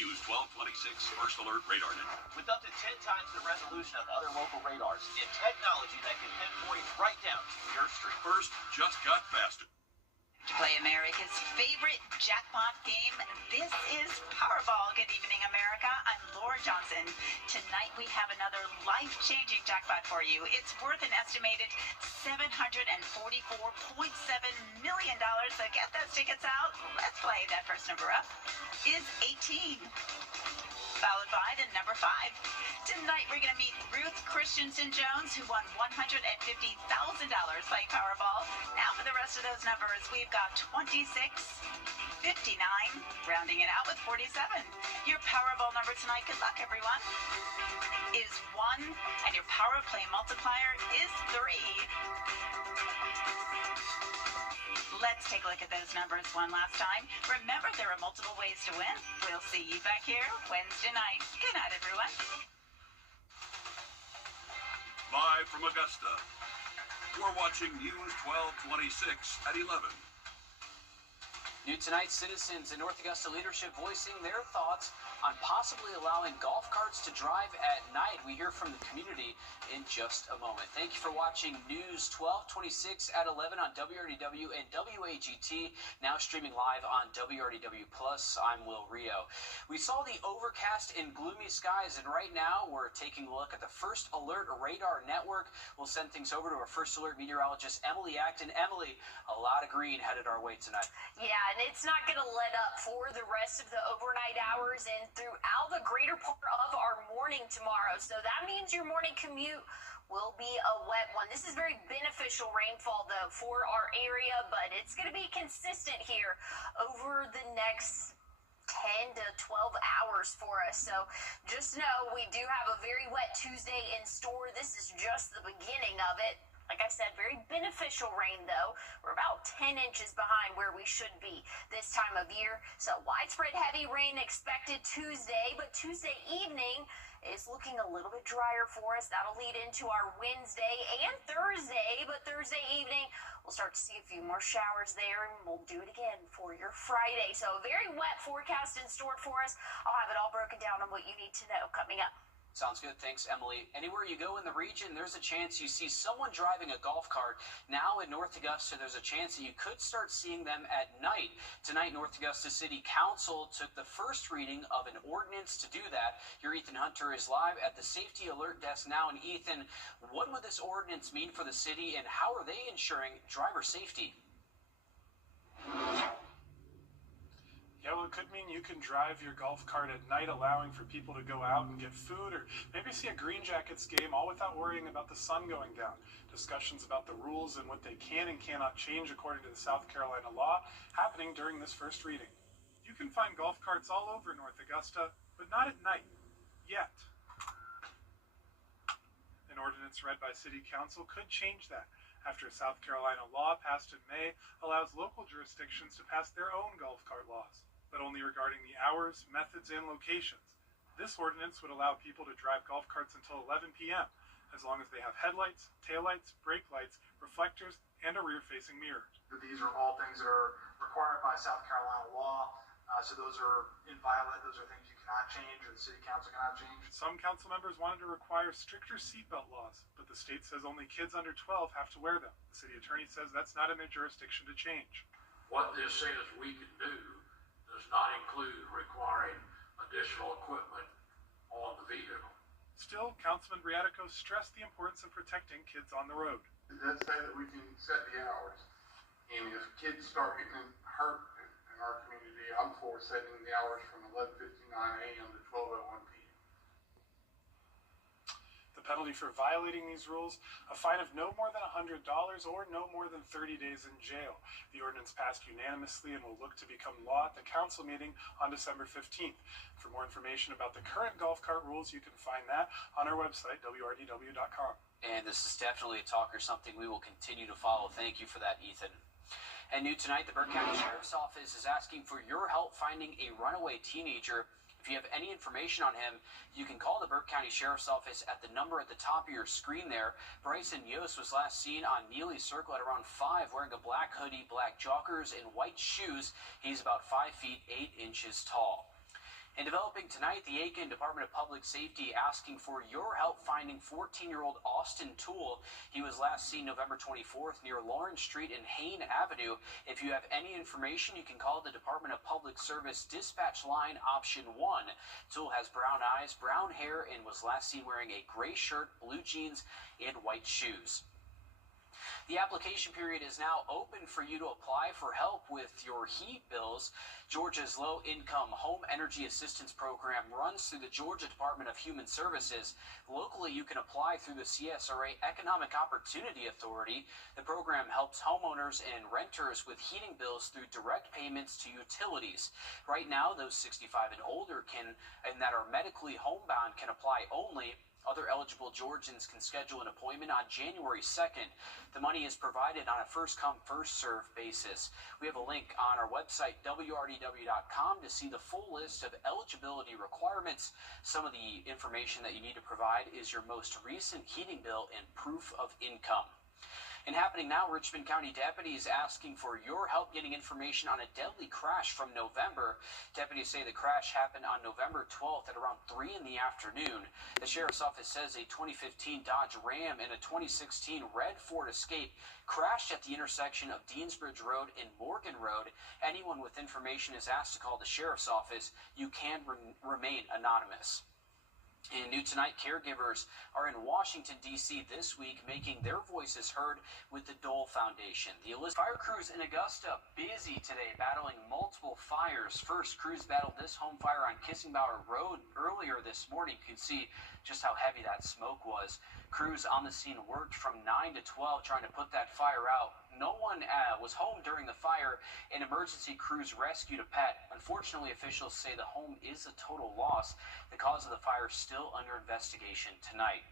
News 1226 First Alert Radar Network. With up to 10 times the resolution of other local radars and technology that can pinpoint right down to your street. First just got faster. To play America's favorite jackpot game, this is Powerball. Good evening, America. I'm Laura Johnson. Tonight we have another life-changing jackpot for you. It's worth an estimated $744.7 million. So get those tickets out. Let's play. That first number up is 18. Followed by the number 5. Tonight we're going to meet Ruth Christensen Jones, who won $150,000 playing Powerball. Now for the rest of those numbers, we've got 26, 59, rounding it out with 47. Your Powerball number tonight, good luck everyone, is 1, and your Power Play multiplier is 3. Let's take a look at those numbers one last time. Remember, there are multiple ways to win. We'll see you back here Wednesday night. Good night, everyone. Live from Augusta, you're watching News 1226 at 11. New tonight, citizens and North Augusta leadership voicing their thoughts on possibly allowing golf carts to drive at night. We hear from the community in just a moment. Thank you for watching News 1226 at 11 on WRDW and WAGT, now streaming live on WRDW+. I'm Will Rio. We saw the overcast and gloomy skies, and right now we're taking a look at the First Alert Radar Network. We'll send things over to our First Alert meteorologist, Emily Acton. Emily, a lot of green headed our way tonight. Yeah, and it's not going to let up for the rest of the overnight hours and throughout the greater part of our morning tomorrow. So that means your morning commute will be a wet one. This is very beneficial rainfall, though, for our area, but it's going to be consistent here over the next 10 to 12 hours for us. So just know we do have a very wet Tuesday in store. This is just the beginning of it. Like I said, very beneficial rain, though. We're about 10 inches behind where we should be this time of year. So widespread heavy rain expected Tuesday, but Tuesday evening is looking a little bit drier for us. That'll lead into our Wednesday and Thursday, but Thursday evening we'll start to see a few more showers there, and we'll do it again for your Friday. So a very wet forecast in store for us. I'll have it all broken down on what you need to know coming up. Sounds good. Thanks, Emily. Anywhere you go in the region, there's a chance you see someone driving a golf cart. Now in North Augusta, there's a chance that you could start seeing them at night. Tonight, North Augusta City Council took the first reading of an ordinance to do that. Your Ethan Hunter is live at the Safety Alert Desk now. And Ethan, what would this ordinance mean for the city, and how are they ensuring driver safety? Yeah, well, it could mean you can drive your golf cart at night, allowing for people to go out and get food or maybe see a Green Jackets game, all without worrying about the sun going down. Discussions about the rules and what they can and cannot change according to the South Carolina law happening during this first reading. You can find golf carts all over North Augusta, but not at night. Yet. An ordinance read by City Council could change that, after a South Carolina law passed in May allows local jurisdictions to pass their own golf cart laws, but only regarding the hours, methods, and locations. This ordinance would allow people to drive golf carts until 11 p.m., as long as they have headlights, taillights, brake lights, reflectors, and a rear-facing mirror. These are all things that are required by South Carolina law, so those are inviolate. Those are things you cannot change or the City Council cannot change. Some council members wanted to require stricter seatbelt laws, but the state says only kids under 12 have to wear them. The city attorney says that's not in their jurisdiction to change. What this says we can do does not include requiring additional equipment on the vehicle. Still, Councilman Wrdw stressed the importance of protecting kids on the road. It does say that we can set the hours, and if kids start getting hurt in our community, I'm for setting the hours from 11:59 a.m. to 12:01 p.m. The penalty for violating these rules, a fine of no more than $100 or no more than 30 days in jail. The ordinance passed unanimously and will look to become law at the council meeting on December 15th. For more information about the current golf cart rules, you can find that on our website, wrdw.com. And this is definitely a talk or something we will continue to follow. Thank you for that, Ethan. And new tonight, the Burke County Sheriff's Office is asking for your help finding a runaway teenager. If you have any information on him, you can call the Burke County Sheriff's Office at the number at the top of your screen there. Bryson Yost was last seen on Neely Circle at around 5 wearing a black hoodie, black joggers, and white shoes. He's about 5 feet 8 inches tall. And developing tonight, the Aiken Department of Public Safety asking for your help finding 14-year-old Austin Toole. He was last seen November 24th near Lawrence Street and Hayne Avenue. If you have any information, you can call the Department of Public Service dispatch line option 1. Toole has brown eyes, brown hair, and was last seen wearing a gray shirt, blue jeans, and white shoes. The application period is now open for you to apply for help with your heat bills. Georgia's Low-Income Home Energy Assistance Program runs through the Georgia Department of Human Services. Locally, you can apply through the CSRA Economic Opportunity Authority. The program helps homeowners and renters with heating bills through direct payments to utilities. Right now, those 65 and older and that are medically homebound can apply only. Other eligible Georgians can schedule an appointment on January 2nd. The money is provided on a first-come, first-served basis. We have a link on our website, wrdw.com, to see the full list of eligibility requirements. Some of the information that you need to provide is your most recent heating bill and proof of income. And happening now, Richmond County deputies asking for your help getting information on a deadly crash from November. Deputies say the crash happened on November 12th at around 3 in the afternoon. The sheriff's office says a 2015 Dodge Ram and a 2016 red Ford Escape crashed at the intersection of Deansbridge Road and Morgan Road. Anyone with information is asked to call the sheriff's office. You can remain anonymous. And new tonight, caregivers are in Washington, D.C. this week, making their voices heard with the Dole Foundation. The fire crews in Augusta busy today, battling multiple fires. First, crews battled this home fire on Kissingbauer Road earlier this morning. You can see just how heavy that smoke was. Crews on the scene worked from 9 to 12 trying to put that fire out. No one was home during the fire, and emergency crews rescued a pet. Unfortunately, officials say the home is a total loss. The cause of the fire is still under investigation tonight.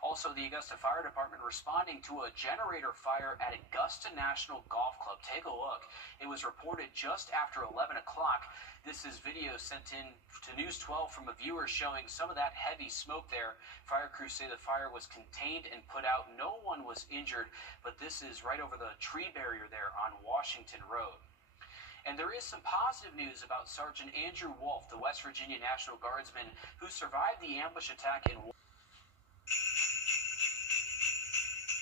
Also, the Augusta Fire Department responding to a generator fire at Augusta National Golf Club. Take a look. It was reported just after 11 o'clock. This is video sent in to News 12 from a viewer showing some of that heavy smoke there. Fire crews say the fire was contained and put out. No one was injured, but this is right over the tree barrier there on Washington Road. And there is some positive news about Sergeant Andrew Wolf, the West Virginia National Guardsman who survived the ambush attack in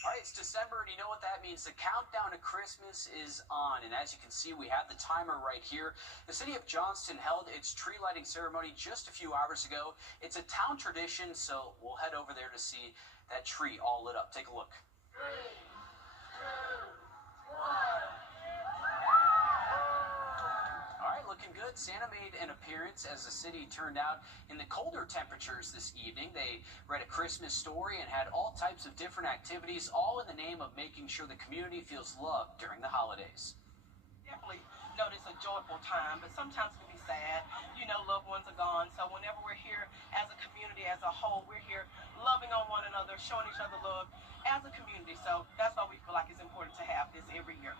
All right, it's December, and you know what that means. The countdown to Christmas is on, and as you can see, we have the timer right here. The city of Johnston held its tree lighting ceremony just a few hours ago. It's a town tradition, so we'll head over there to see that tree all lit up. Take a look. 3, 2, 1. All right, looking good. Santa made an appearance as the city turned out in the colder temperatures this evening. They read a Christmas story and had all types of different activities, all in the name of making sure the community feels loved during the holidays. Definitely know it's a joyful time, but sometimes it can be sad. You know, loved ones are gone. So whenever we're here as a community as a whole, we're here loving on one another, showing each other love as a community. So that's why we feel like it's important to have this every year.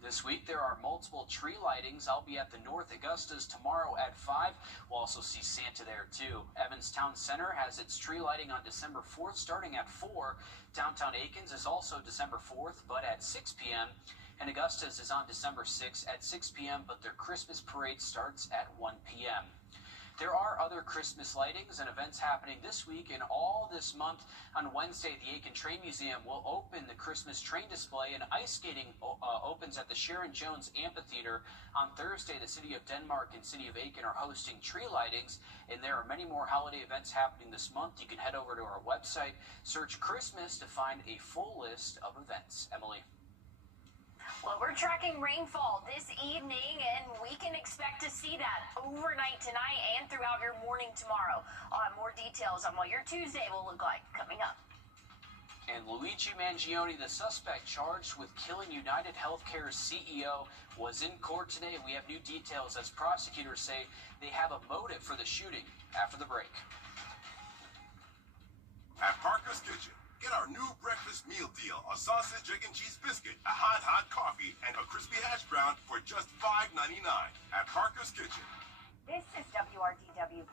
This week, there are multiple tree lightings. I'll be at the North Augustas tomorrow at 5. We'll also see Santa there, too. Evans Town Center has its tree lighting on December 4th, starting at 4. Downtown Aikens is also December 4th, but at 6 p.m. And Augustus is on December 6th at 6 p.m., but their Christmas parade starts at 1 p.m. There are other Christmas lightings and events happening this week and all this month. On Wednesday, the Aiken Train Museum will open the Christmas train display, and ice skating opens at the Sharon Jones Amphitheater. On Thursday, the City of Denmark and City of Aiken are hosting tree lightings, and there are many more holiday events happening this month. You can head over to our website, search Christmas to find a full list of events. Emily. Well, we're tracking rainfall this evening, and we can expect to see that overnight tonight and throughout your morning tomorrow. I'll have more details on what your Tuesday will look like coming up. And Luigi Mangione, the suspect charged with killing United Healthcare's CEO, was in court today. We have new details as prosecutors say they have a motive for the shooting. After the break. At Parker's Kitchen, get our new breakfast meal deal, a sausage, egg, and cheese biscuit, a hot coffee, and a crispy hash brown for just $5.99 at Parker's Kitchen. This is WRDW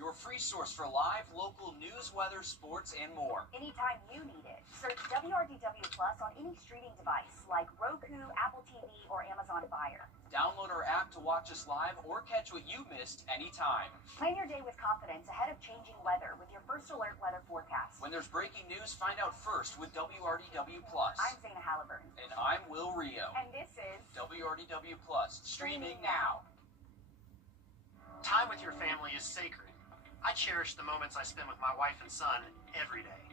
Your free source for live, local news, weather, sports, and more. Anytime you need it. Search WRDW Plus on any streaming device like Roku, Apple TV, or Amazon Fire. Download our app to watch us live or catch what you missed anytime. Plan your day with confidence ahead of changing weather with your First Alert weather forecast. When there's breaking news, find out first with WRDW Plus. I'm Zana Halliburton. And I'm Will Rio. And this is WRDW Plus, streaming now. Time with your family is sacred. I cherish the moments I spend with my wife and son every day.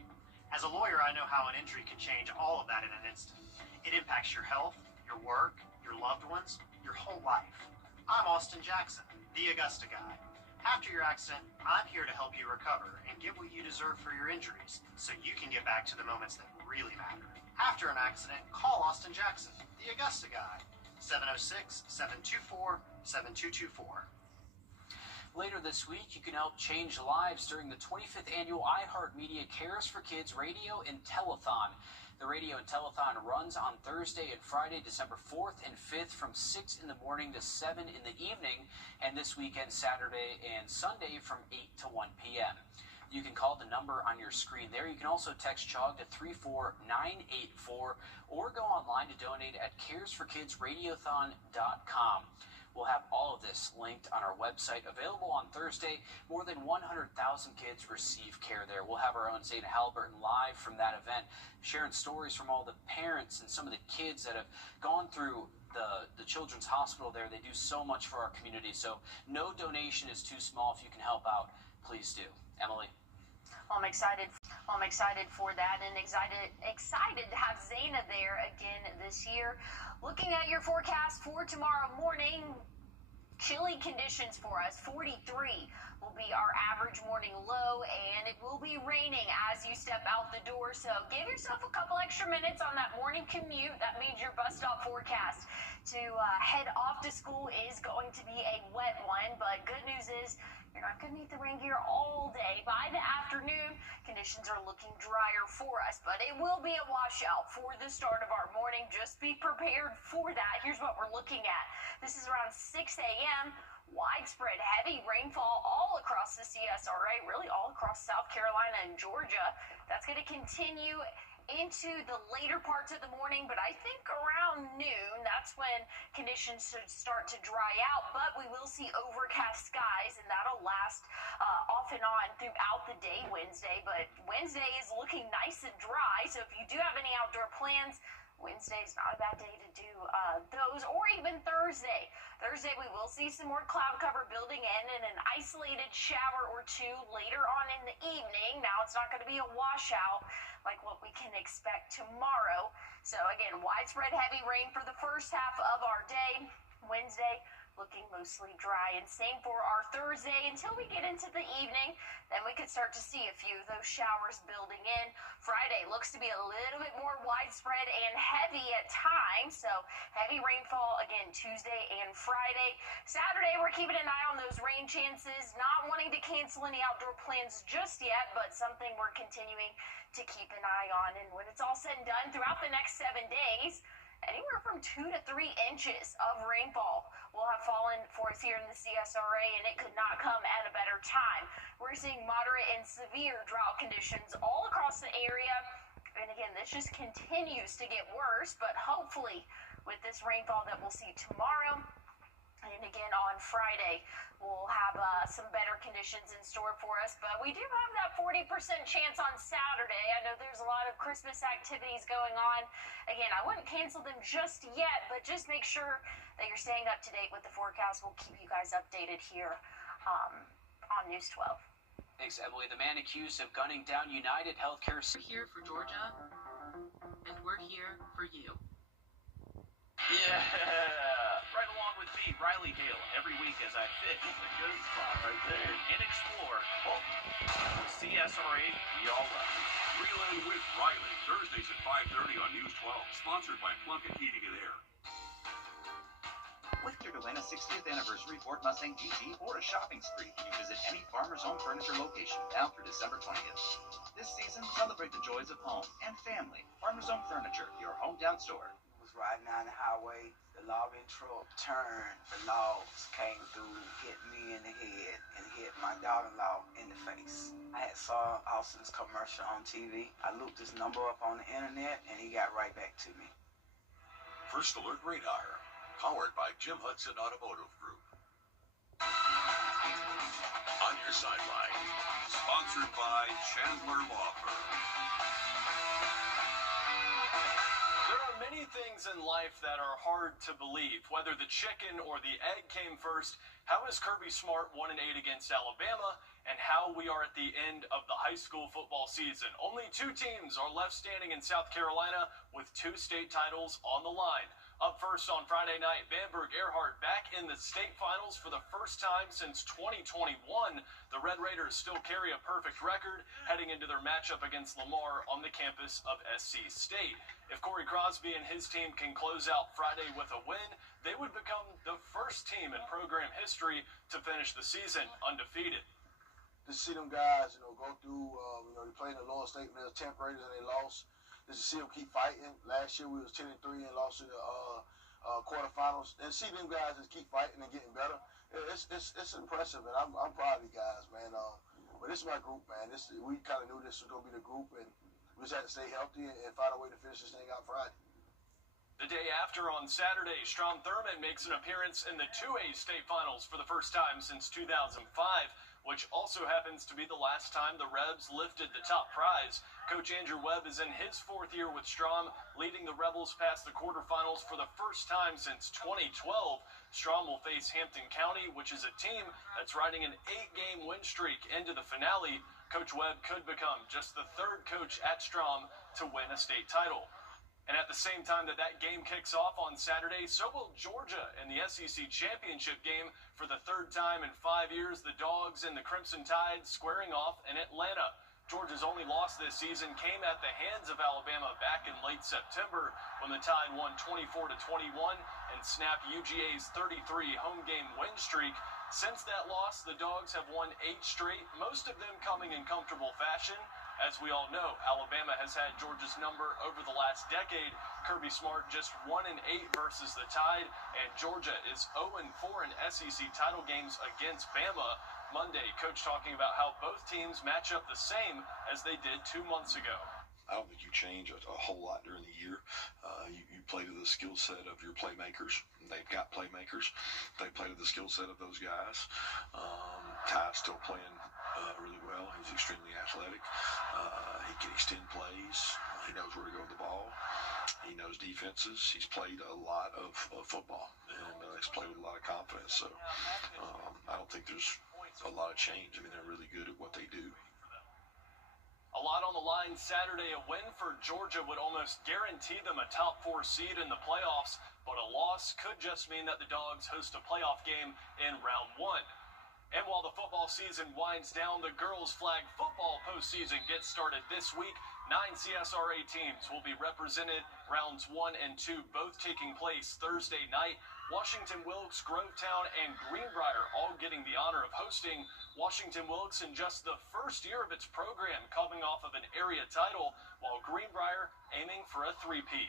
As a lawyer, I know how an injury can change all of that in an instant. It impacts your health, your work, your loved ones, your whole life. I'm Austin Jackson, the Augusta guy. After your accident, I'm here to help you recover and get what you deserve for your injuries so you can get back to the moments that really matter. After an accident, call Austin Jackson, the Augusta guy. 706-724-7224. Later this week, you can help change lives during the 25th annual iHeartMedia Cares for Kids Radio and Telethon. The radio and telethon runs on Thursday and Friday, December 4th and 5th from 6 in the morning to 7 in the evening, and this weekend, Saturday and Sunday from 8 to 1 p.m. You can call the number on your screen there. You can also text CHOG to 34984 or go online to donate at caresforkidsradiothon.com. We'll have all of this linked on our website, available on Thursday. More than 100,000 kids receive care there. We'll have our own Zana Halliburton live from that event, sharing stories from all the parents and some of the kids that have gone through the Children's Hospital there. They do so much for our community, so no donation is too small. If you can help out, please do. Emily? Well, I'm excited for that, and excited to have Zana there again this year. Looking at your forecast for tomorrow morning, chilly conditions for us. 43 will be our average morning low, and it will be raining as you step out the door. So give yourself a couple extra minutes on that morning commute. That means your bus stop forecast to head off to school is going to be a wet one, but good news is you're not going to need the rain gear all day. By the afternoon, conditions are looking drier for us, but it will be a washout for the start of our morning. Just be prepared for that. Here's what we're looking at. This is around 6 a.m. Widespread heavy rainfall all across the CSRA, really all across South Carolina and Georgia. That's going to continue into the later parts of the morning, but I think around noon, that's when conditions should start to dry out, but we will see overcast skies, and that'll last off and on throughout the day Wednesday, but Wednesday is looking nice and dry, so if you do have any outdoor plans, Wednesday is not a bad day to do those, or even Thursday. Thursday, we will see some more cloud cover building in and an isolated shower or two later on in the evening. Now, it's not going to be a washout like what we can expect tomorrow. So, again, widespread heavy rain for the first half of our day. Wednesday, looking mostly dry, and same for our Thursday until we get into the evening. Then we could start to see a few of those showers building in. Friday looks to be a little bit more widespread and heavy at times, so heavy rainfall again Tuesday and Friday. Saturday, we're keeping an eye on those rain chances, not wanting to cancel any outdoor plans just yet, but something we're continuing to keep an eye on. And when it's all said and done, throughout the next 7 days, anywhere from 2 to 3 inches of rainfall will have fallen for us here in the CSRA, and it could not come at a better time. We're seeing moderate and severe drought conditions all across the area, and again, this just continues to get worse, but hopefully with this rainfall that we'll see tomorrow and again on Friday, we'll have some better conditions in store for us, but we do have that 40% chance on Saturday. I know there's a lot of Christmas activities going on. Again, I wouldn't cancel them just yet, but just make sure that you're staying up to date with the forecast. We'll keep you guys updated here on News 12. Thanks, Emily. The man accused of gunning down United Healthcare. We're here for Georgia, and we're here for you. Yeah, right along with me, Riley Hale, every week as I fit the good spot right there and explore the CSRA we all love. Reel in with Riley, Thursdays at 5:30 on News 12, sponsored by Plunkett Heating and Air. With your Atlanta's 60th anniversary Ford Mustang GT or a shopping spree, you visit any Farmer's Home Furniture location now through December 20th. This season, celebrate the joys of home and family. Farmer's Home Furniture, your hometown store. Riding down the highway, the logging truck turned, the logs came through, hit me in the head, and hit my my daughter-in-law in the face. I had saw Austin's commercial on TV. I looked his number up on the internet, and he got right back to me. First Alert Radar, powered by Jim Hudson Automotive Group. On your sideline, Sponsored by Chandler Law Firm. There are many things in life that are hard to believe. Whether the chicken or the egg came first, how is Kirby Smart 1-8 against Alabama, and how we are at the end of the high school football season. Only 2 teams are left standing in South Carolina with 2 state titles on the line. Up first on Friday night, Bamberg-Ehrhardt back in the state finals for the first time since 2021. The Red Raiders still carry a perfect record heading into their matchup against Lamar on the campus of SC State. If Corey Crosby and his team can close out Friday with a win, they would become the first team in program history to finish the season undefeated. To see them guys, go through, they played in the lower state, when they were 10th graders and they lost. Just to see them keep fighting. Last year we was 10-3 and lost in the quarterfinals. And see them guys just keep fighting and getting better. It's impressive, and I'm proud of you guys, man. But this is my group, man. We kind of knew this was gonna be the group, and we just had to stay healthy and find a way to finish this thing out Friday. The day after, on Saturday, Strom Thurmond makes an appearance in the 2A state finals for the first time since 2005, which also happens to be the last time the Rebs lifted the top prize. Coach Andrew Webb is in his 4th year with Strom, leading the Rebels past the quarterfinals for the first time since 2012. Strom will face Hampton County, which is a team that's riding an 8-game win streak into the finale. Coach Webb could become just the 3rd coach at Strom to win a state title. And at the same time that game kicks off on Saturday, so will Georgia in the SEC championship game. For the 3rd time in 5 years, the Dogs and the Crimson Tide squaring off in Atlanta. Georgia's only loss this season came at the hands of Alabama back in late September when the Tide won 24-21 and snapped UGA's 33 home game win streak. Since that loss, the Dogs have won 8 straight, most of them coming in comfortable fashion. As we all know, Alabama has had Georgia's number over the last decade. Kirby Smart just 1-8 versus the Tide, and Georgia is 0-4 in SEC title games against Bama. Monday, Coach talking about how both teams match up the same as they did 2 months ago. I don't think you change a whole lot during the year. You play to the skill set of your playmakers. They've got playmakers. They play to the skill set of those guys. Ty's still playing really well. He's extremely athletic. He can extend plays. He knows where to go with the ball. He knows defenses. He's played a lot of football, and he's played with a lot of confidence. So I don't think there's a lot of change. I mean, they're really good at what they do. A lot on the line Saturday. A win for Georgia would almost guarantee them a top 4 seed in the playoffs, but a loss could just mean that the Dogs host a playoff game in round 1. And while the football season winds down, the girls' flag football postseason gets started this week. 9 CSRA teams will be represented, rounds 1 and 2 both taking place Thursday night. Washington Wilkes, Grovetown, and Greenbrier all getting the honor of hosting. Washington Wilkes in just the first year of its program, coming off of an area title, while Greenbrier aiming for a 3-peat.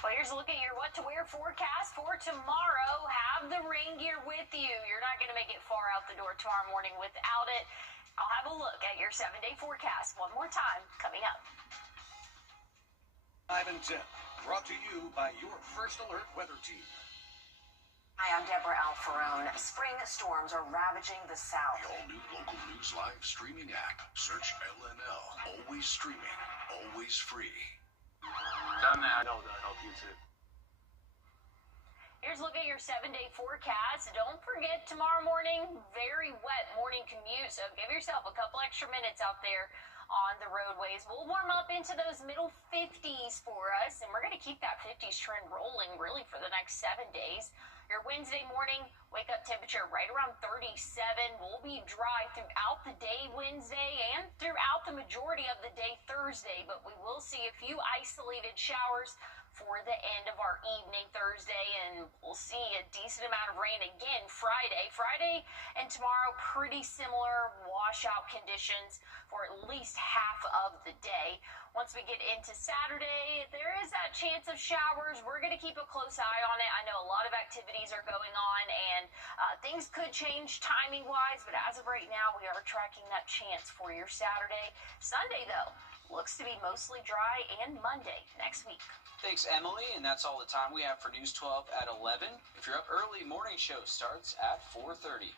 Well, here's a look at your what to wear forecast for tomorrow. Have the rain gear with you. You're not going to make it far out the door tomorrow morning without it. I'll have a look at your 7-day forecast one more time coming up. 5 and 10, brought to you by your First Alert weather team. Hi, I'm Deborah Alfarone. Spring storms are ravaging the South. The all-new local news live streaming app. Search LNL. Always streaming, always free. Done that. I know that'll help you too. Here's a look at your 7-day forecast. Don't forget, tomorrow morning, very wet morning commute, so give yourself a couple extra minutes out there on the roadways. We'll warm up into those middle 50s for us, and we're going to keep that 50s trend rolling really for the next 7 days. Your Wednesday morning wake-up temperature right around 37. We'll be dry throughout the day Wednesday and throughout the majority of the day Thursday, but we will see a few isolated showers for the end of our our evening Thursday, and we'll see a decent amount of rain again Friday. Friday and tomorrow, pretty similar washout conditions for at least half of the day. Once we get into Saturday, there is that chance of showers. We're going to keep a close eye on it. I know a lot of activities are going on, and things could change timing-wise, but as of right now, we are tracking that chance for your Saturday. Sunday, though, looks to be mostly dry, and Monday next week. Thanks, Emily, and that's all the time we have for News 12 at 11. If you're up early, morning show starts at 4:30.